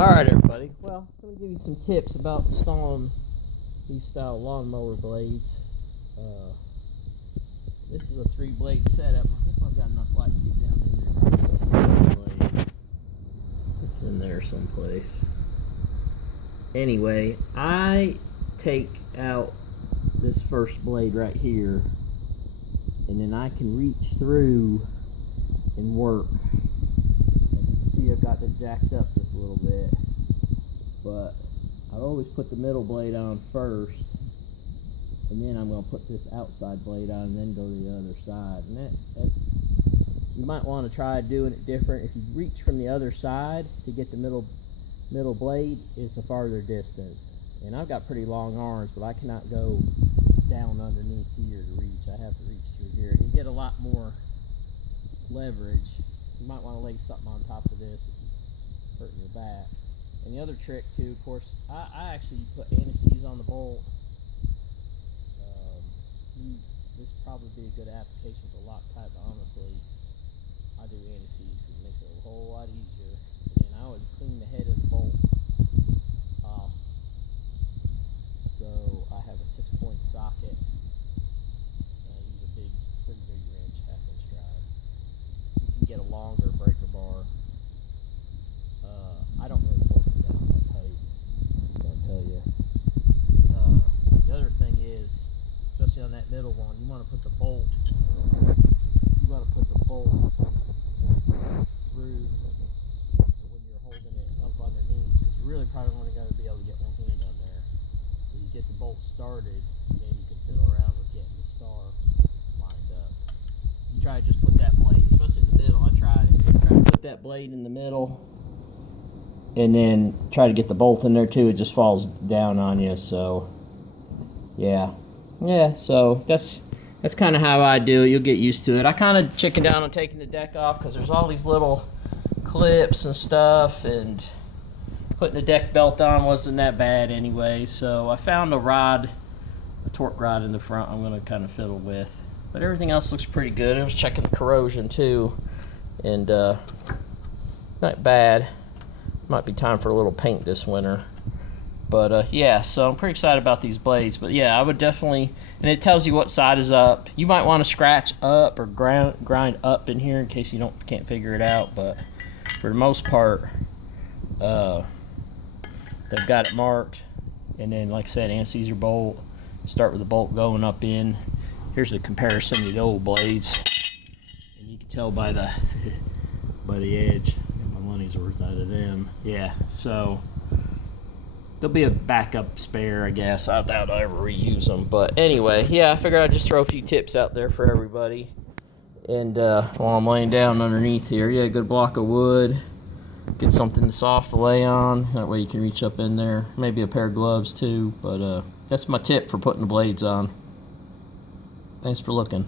Alright everybody, well, I'm going to give you some tips about installing these style lawnmower blades. This is a 3-blade setup. I hope I've got enough light to get down in there. Blade. It's in there someplace. Anyway, I take out this first blade right here, and then I can reach through and work. See, I've got it jacked up just a little bit, but I always put the middle blade on first, and then I'm going to put this outside blade on and then go to the other side. And that you might want to try doing it different. If you reach from the other side to get the middle blade, it's a farther distance. And I've got pretty long arms, but I cannot go down underneath here to reach. I have to reach through here, and you get a lot more leverage. You might want to lay something on top of this if you're hurting your back. And the other trick too, of course, I actually put anti-seize on the bolt. This would probably be a good application for Loctite, but honestly, I do anti-seize because it makes it a whole lot easier. And I would clean the head of the bolt off. So I have a 6-point socket. And I use a pretty big wrench, 1/2-inch drive. You can get a longer breaker bar. I don't really force it down that tight, just gonna tell you. The other thing is, especially on that middle one, you want to put the bolt through, so when you're holding it up underneath, because you're really probably only going to be able to get one hand on there. So you get the bolt started, and then you can fiddle around with getting the star lined up. You try to just put that blade, especially in the middle. I tried to put that blade in the middle, and then try to get the bolt in there too. It just falls down on you. So yeah, so that's kind of how I do it. You'll get used to it. I kind of chicken down on taking the deck off because there's all these little clips and stuff, and putting the deck belt on wasn't that bad anyway. So I found a torque rod in the front I'm going to kind of fiddle with, but everything else looks pretty good. I was checking the corrosion too, and not bad. Might be time for a little paint this winter. But yeah, so I'm pretty excited about these blades. But yeah, I would definitely, and it tells you what side is up. You might want to scratch up or grind up in here in case you can't figure it out. But for the most part, they've got it marked. And then, like I said, anti-seize your bolt. Start with the bolt going up in. Here's the comparison of the old blades, and you can tell by the edge. My money's worth out of them. Yeah, so there'll be a backup spare, I guess. I doubt I'll ever reuse them. But anyway, yeah, I figured I'd just throw a few tips out there for everybody. And while I'm laying down underneath here, yeah, a good block of wood. Get something soft to lay on. That way you can reach up in there. Maybe a pair of gloves too. But that's my tip for putting the blades on. Thanks for looking.